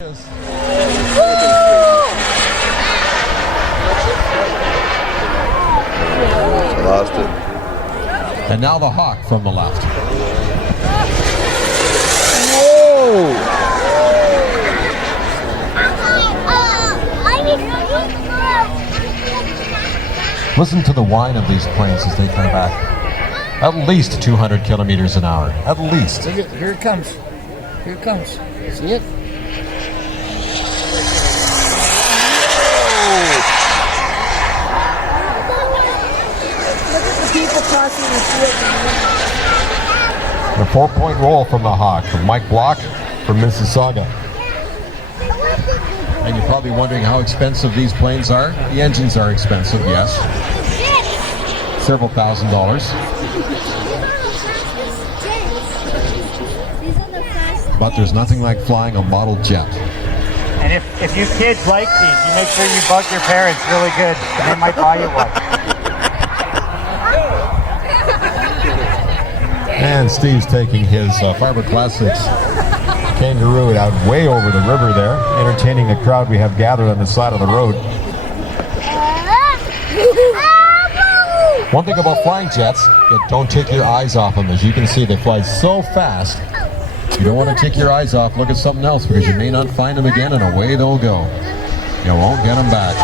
Lost it. And now the Hawk from the left. Whoa! Listen to the whine of these planes as they come back. At least 200 kilometers an hour. At least. Look at, here it comes. Here it comes. See it? Look at the people crossing the field. The 4-point roll from the Hawk, from Mike Block from Mississauga. And you're probably wondering how expensive these planes are. The engines are expensive, yes. Several $1,000s. But there's nothing like flying a model jet. And if you kids like these, you make sure you bug your parents really good. They might buy you one. And Steve's taking his Fiber Classics Kangaroo out way over the river there, entertaining the crowd we have gathered on the side of the road. One thing about flying jets, you don't take your eyes off them. As you can see, they fly so fast. You don't want to take your eyes off, look at something else, because you may not find them again, and away they'll go. You won't get them back.